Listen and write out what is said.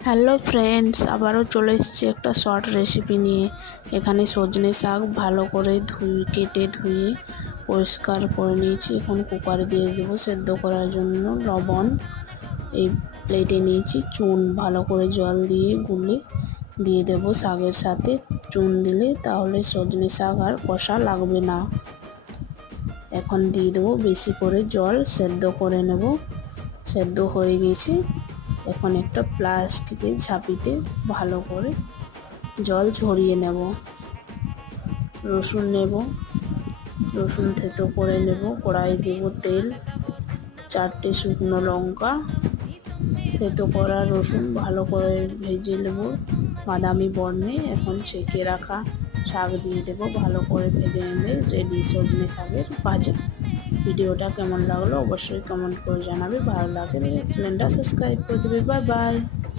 Hello friends, আবারও চলে এসেছি একটা শর্ট রেসিপি নিয়ে। এখানে সজনে শাক ভালো করে কেটে ধুয়ে পরিষ্কার করে নিয়েছি। এখন কুকারে দিয়ে দেবো সেদ্ধ করার জন্য। লবণ এই প্লেটে নিয়েছি, চুন ভালো করে জল দিয়ে গুলে দিয়ে দেবো শাকের সাথে। চুন দিলে তাহলে সজনে শাক আর কষা লাগবে না। এখন দিয়ে দেবো বেশি করে জল, সেদ্ধ করে নেব। সেদ্ধ হয়ে গেছে। এখন একটা প্লাস্টিকের ঝাঁপিতে ভালো করে জল ঝরিয়ে নেব। রসুন নেব, রসুন থেতো করে নেব। কড়াই দেব তেল, 4টে শুকনো লঙ্কা, থেতো করা রসুন ভালো করে ভেজে নেব বাদামি বর্ণে। এখন ছেঁকে রাখা শাক দিয়ে দেবো। ভালো করে ভেজে নিলে রেডি সজনে শাকের ভাজা। ভিডিওটা কেমন লাগলো অবশ্যই কমেন্ট করে জানাবে। ভালো লাগলে চ্যানেলটা সাবস্ক্রাইব করে দেবে। Bye bye.